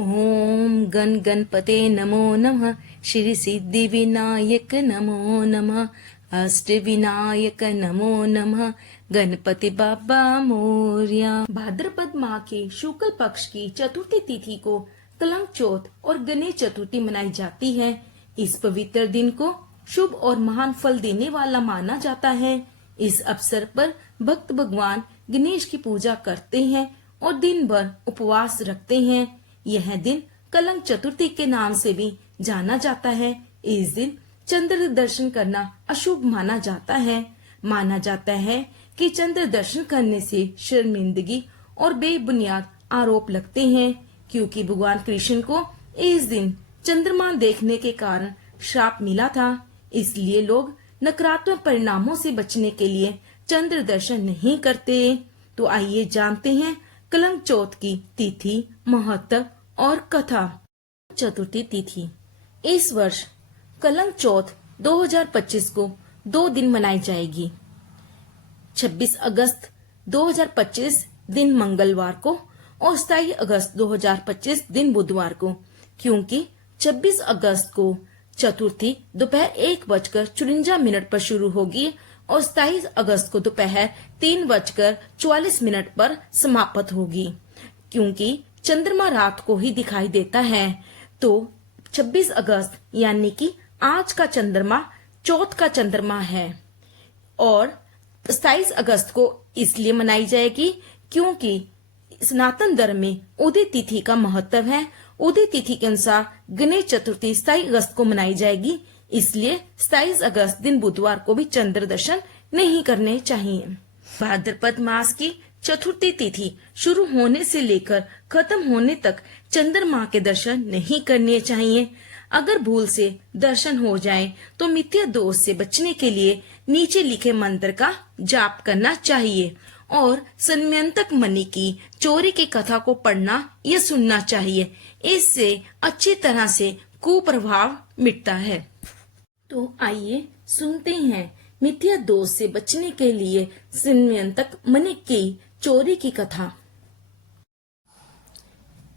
ओम गण गणपते नमो नमः। श्री सिद्धि विनायक नमो नमः। अष्ट विनायक नमो नमः। गणपति बाबा मोरया। भाद्रपद माह के शुक्ल पक्ष की चतुर्थी तिथि को कलंक चौथ और गणेश चतुर्थी मनाई जाती है। इस पवित्र दिन को शुभ और महान फल देने वाला माना जाता है। इस अवसर पर भक्त भगवान गणेश की पूजा करते हैं और दिन भर उपवास रखते हैं। यह दिन कलंक चतुर्थी के नाम से भी जाना जाता है। इस दिन चंद्र दर्शन करना अशुभ माना जाता है। माना जाता है कि चंद्र दर्शन करने से शर्मिंदगी और बेबुनियाद आरोप लगते हैं, क्योंकि भगवान कृष्ण को इस दिन चंद्रमा देखने के कारण श्राप मिला था। इसलिए लोग नकारात्मक परिणामों से बचने के लिए चंद्र दर्शन नहीं करते। तो आइए जानते हैं कलंक चौथ की तिथि, महत्व और कथा। चतुर्थी तिथि इस वर्ष कलंक चौथ 2025 को 2 दिन मनाई जाएगी। 26 अगस्त 2025 दिन मंगलवार को और 27 अगस्त 2025 दिन बुधवार को, क्योंकि 26 अगस्त को चतुर्थी दोपहर 1:54 पर शुरू होगी और 27 अगस्त को दोपहर 3:44 पर समाप्त होगी। क्योंकि चंद्रमा रात को ही दिखाई देता है, तो 26 अगस्त यानी कि आज का चंद्रमा चौथ का चंद्रमा है। और 27 अगस्त को इसलिए मनाई जाएगी क्योंकि सनातन धर्म में उदय तिथि का महत्व है। उदय तिथि के अनुसार गणेश चतुर्थी 27 अगस्त को मनाई जाएगी, इसलिए 27 अगस्त दिन बुधवार को भी चंद्र दर्शन नहीं करने चाहिए। भाद्रपद मास की चतुर्थी तिथि शुरू होने से लेकर खत्म होने तक चंद्रमा के दर्शन नहीं करने चाहिए। अगर भूल से दर्शन हो जाए तो मिथ्या दोष से बचने के लिए नीचे लिखे मंत्र का जाप करना चाहिए और संयंत्रक मणि की चोरी की कथा को पढ़ना या सुनना चाहिए। इससे अच्छी तरह से कुप्रभाव मिटता है। तो आइए सुनते हैं मिथ्या दोष से बचने के लिए संयंत्रक मणि की चोरी की कथा।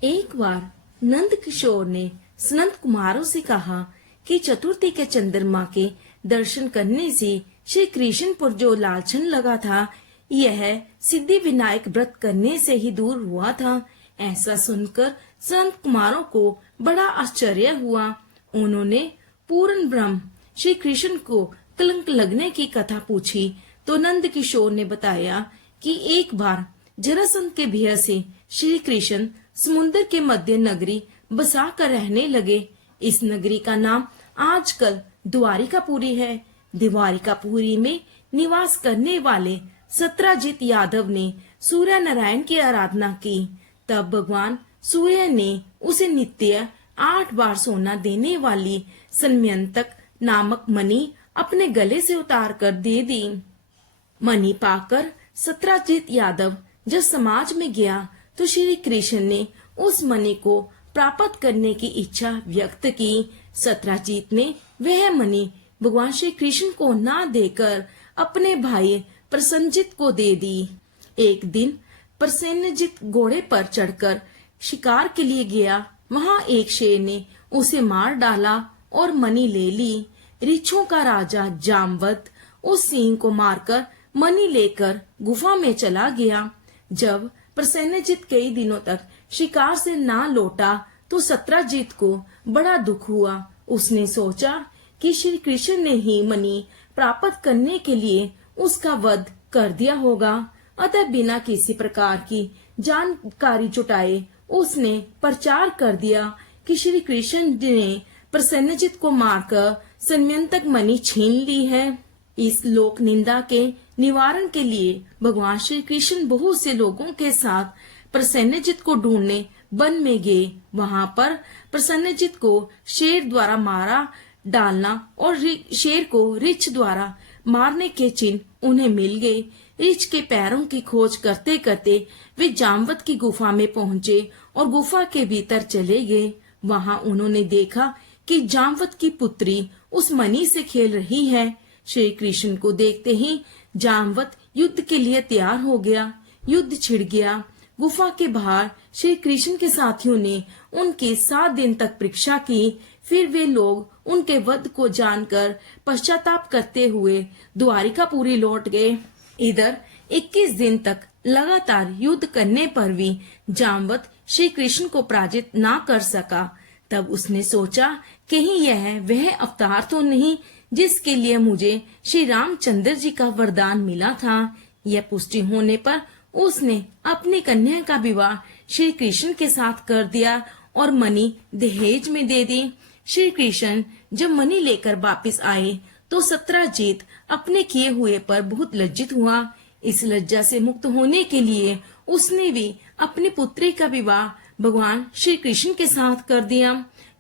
एक बार नंद किशोर ने सनत कुमारों से कहा कि चतुर्थी के चंद्रमा के दर्शन करने से श्री कृष्ण पर जो लालचन लगा था, यह सिद्धि विनायक व्रत करने से ही दूर हुआ था। ऐसा सुनकर संत कुमारों को बड़ा आश्चर्य हुआ। उन्होंने पूर्ण ब्रह्म श्री कृष्ण को कलंक लगने की कथा पूछी तो नंद किशोर ने बताया कि एक बार जरासंध के भय से श्री कृष्ण समुद्र के मध्य नगरी बसा कर रहने लगे। इस नगरी का नाम आजकल द्वारिकापुरी है। द्वारिकापुरी में निवास करने वाले सत्राजित यादव ने सूर्य नारायण की आराधना की। तब भगवान सूर्य ने उसे नित्य 8 बार सोना देने वाली संयंत्रक नामक मणि अपने गले से उतार कर दे दी। मणि पाकर सत्राजित यादव जब समाज में गया तो श्री कृष्ण ने उस मणि को प्राप्त करने की इच्छा व्यक्त की। सत्राजित ने वह मणि भगवान श्री कृष्ण को ना देकर अपने भाई प्रसन्नजित को दे दी। एक दिन प्रसन्नजित घोड़े पर चढ़कर शिकार के लिए गया। वहाँ एक शेर ने उसे मार डाला और मणि ले ली। ऋक्षों का राजा जामवत उस सिंह को मारकर मणि लेकर गुफा में चला गया। जब प्रसन्नजित कई दिनों तक शिकार से ना लौटा तो सत्राजित को बड़ा दुख हुआ। उसने सोचा कि श्री कृष्ण ने ही मणि प्राप्त करने के लिए उसका वध कर दिया होगा। अतः बिना किसी प्रकार की जानकारी जुटाए उसने प्रचार कर दिया कि श्री कृष्ण ने प्रसन्नजित को मारकर संयंत्रक मणि छीन ली है। इस लोक निंदा के निवारण के लिए भगवान श्री कृष्ण बहुत से लोगों के साथ प्रसन्नजित को ढूंढने वन में गए। वहां पर प्रसन्नजित को शेर द्वारा मारा डालना और शेर को ऋछ द्वारा मारने के चिन्ह उन्हें मिल गए। ऋछ के पैरों की खोज करते करते वे जामवत की गुफा में पहुंचे और गुफा के भीतर चले गए। वहां उन्होंने देखा कि जामवत की पुत्री उस मणि से खेल रही है। श्री कृष्ण को देखते ही जामवत युद्ध के लिए तैयार हो गया। युद्ध छिड़ गया। गुफा के बाहर श्री कृष्ण के साथियों ने उनकी 7 दिन तक परीक्षा की। फिर वे लोग उनके वध को जानकर पश्चाताप करते हुए द्वारिकापुरी लौट गए। इधर 21 दिन तक लगातार युद्ध करने पर भी जामवंत श्री कृष्ण को पराजित ना कर सका। तब उसने सोचा कहीं यह वह अवतार तो नहीं जिसके लिए मुझे श्री रामचंद्र जी का वरदान मिला था। यह पुष्टि होने पर उसने अपनी कन्या का विवाह श्री कृष्ण के साथ कर दिया और मणि दहेज में दे दी। श्री कृष्ण जब मणि लेकर वापस आए तो सत्यजीत अपने किए हुए पर बहुत लज्जित हुआ। इस लज्जा से मुक्त होने के लिए उसने भी अपनी पुत्री का विवाह भगवान श्री कृष्ण के साथ कर दिया।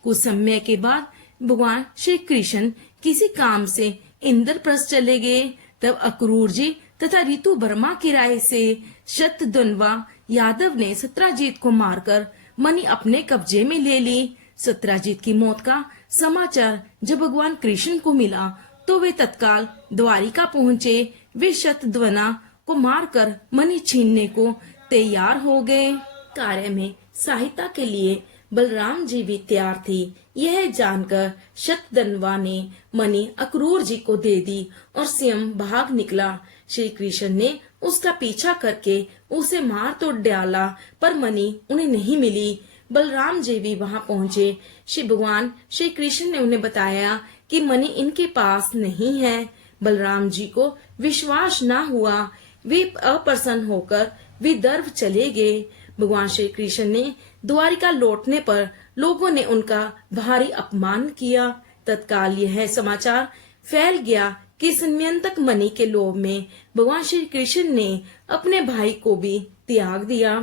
कुछ समय के बाद भगवान श्री कृष्ण किसी काम से इंद्रप्रस्थ चले गए। तब अक्रूर जी तथा ऋतु वर्मा की राय से शतद्वनवा यादव ने सत्यजीत को मारकर मणि अपने कब्जे में ले ली। सत्यजीत की मौत का समाचार जब भगवान कृष्ण को मिला तो वे तत्काल द्वारिका पहुँचे। वे शतद्वना को मारकर मणि छीनने को तैयार हो गए। कार्य में सहायता के लिए बलराम जी भी तैयार थे। यह जानकर शतद्वनवा ने मणि अक्रूर जी को दे दी और स्वयं भाग निकला। श्री कृष्ण ने उसका पीछा करके उसे मार तो डाला पर मणि उन्हें नहीं मिली। बलराम जी भी वहां पहुंचे। भगवान श्री कृष्ण ने उन्हें बताया कि मणि इनके पास नहीं है। बलराम जी को विश्वास न हुआ। वे अप्रसन्न होकर विदर्भ चले गए। भगवान श्री कृष्ण ने द्वारिका लौटने पर लोगों ने उनका भारी अपमान किया। तत्काल यह समाचार फैल गया कि संयंतक मणि के लोभ में भगवान श्री कृष्ण ने अपने भाई को भी त्याग दिया।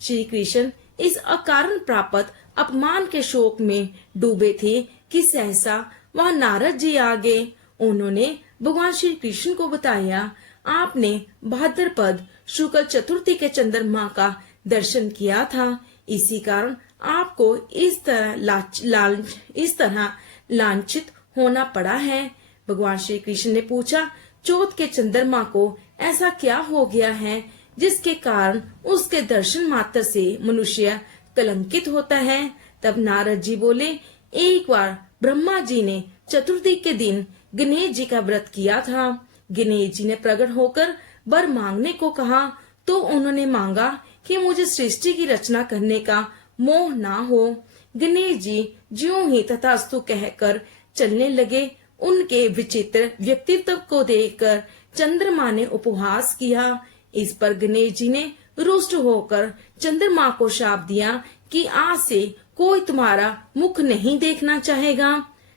श्री कृष्ण इस अकारण प्राप्त अपमान के शोक में डूबे थे कि सहसा वहां नारद जी आ गए। उन्होंने भगवान श्री कृष्ण को बताया, आपने भाद्रपद शुक्ल चतुर्थी के चंद्रमा का दर्शन किया था, इसी कारण आपको इस तरह लांछित होना पड़ा है। भगवान श्री कृष्ण ने पूछा, चौथ के चंद्रमा को ऐसा क्या हो गया है जिसके कारण उसके दर्शन मात्र से मनुष्य कलंकित होता है। तब नारद जी बोले, एक बार ब्रह्मा जी ने चतुर्थी के दिन गणेश जी का व्रत किया था। गणेश जी ने प्रकट होकर वर मांगने को कहा तो उन्होंने मांगा कि मुझे सृष्टि की रचना करने का मोह ना हो। गणेश जी ज्यों ही तथास्तु कहकर चलने लगे। उनके विचित्र व्यक्तित्व को देखकर चंद्रमा ने उपहास किया। इस पर गणेश जी ने रुष्ट होकर चंद्रमा को शाप दिया कि आज से कोई तुम्हारा मुख नहीं देखना चाहेगा।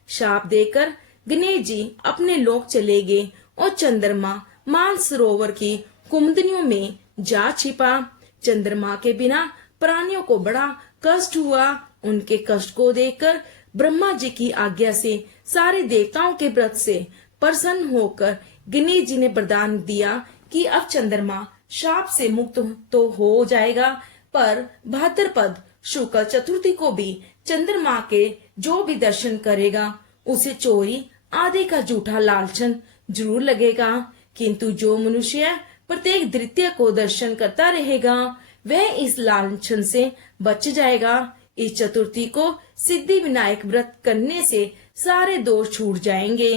शाप देकर गणेश जी अपने लोक चले गए और चंद्रमा मानसरोवर की कुमुदनियों में जा छिपा। चंद्रमा के बिना प्राणियों को बड़ा कष्ट हुआ। उनके कष्ट को देखकर ब्रह्मा जी की आज्ञा से सारे देवताओं के व्रत से प्रसन्न होकर गणेश जी ने वरदान दिया कि अब चंद्रमा शाप से मुक्त तो हो जाएगा, पर भाद्रपद शुक्ल चतुर्थी को भी चंद्रमा के जो भी दर्शन करेगा उसे चोरी आदि का झूठा लालचन जरूर लगेगा। किंतु जो मनुष्य प्रत्येक द्वितीय को दर्शन करता रहेगा वह इस लालचन से बच जाएगा। इस चतुर्थी को सिद्धि विनायक व्रत करने से सारे दोष छूट जाएंगे।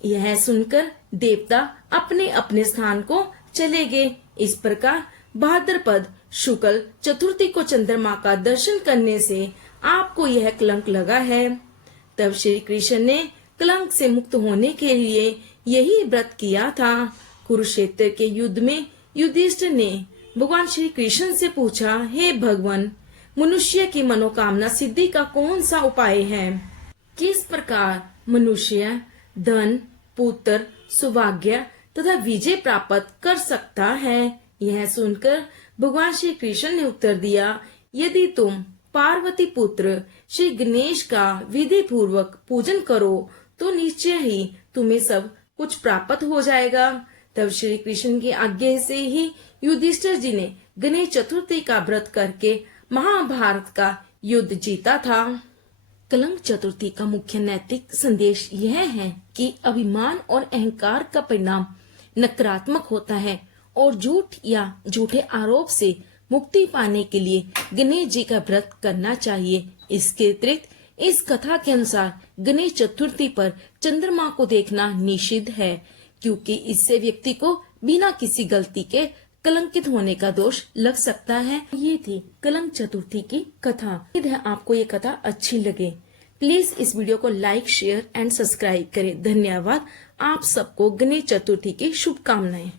यह सुनकर देवता अपने अपने स्थान को चले गए। इस प्रकार भाद्रपद शुक्ल चतुर्थी को चंद्रमा का दर्शन करने से आपको यह कलंक लगा है। तब श्री कृष्ण ने कलंक से मुक्त होने के लिए यही व्रत किया था। कुरुक्षेत्र के युद्ध में युधिष्ठिर ने भगवान श्री कृष्ण से पूछा, हे भगवान, मनुष्य की मनोकामना सिद्धि का कौन सा उपाय है? किस प्रकार मनुष्य धन, पुत्र, सौभाग्य तथा विजय प्राप्त कर सकता है? यह सुनकर भगवान श्री कृष्ण ने उत्तर दिया, यदि तुम पार्वती पुत्र श्री गणेश का विधि पूर्वक पूजन करो तो निश्चय ही तुम्हें सब कुछ प्राप्त हो जाएगा। तब श्री कृष्ण की आज्ञा से ही युधिष्ठिर जी ने गणेश चतुर्थी का व्रत करके महाभारत का युद्ध जीता था। कलंक चतुर्थी का मुख्य नैतिक संदेश यह है कि अभिमान और अहंकार का परिणाम नकारात्मक होता है और झूठ या झूठे आरोप से मुक्ति पाने के लिए गणेश जी का व्रत करना चाहिए। इसके अतिरिक्त इस कथा के अनुसार गणेश चतुर्थी पर चंद्रमा को देखना निषिद्ध है, क्योंकि इससे व्यक्ति को बिना किसी गलती के कलंकित होने का दोष लग सकता है। ये थी कलंक चतुर्थी की कथा। उम्मीद है आपको ये कथा अच्छी लगे। प्लीज इस वीडियो को लाइक, शेयर एंड सब्सक्राइब करें। धन्यवाद। आप सबको गणेश चतुर्थी की शुभकामनाएं।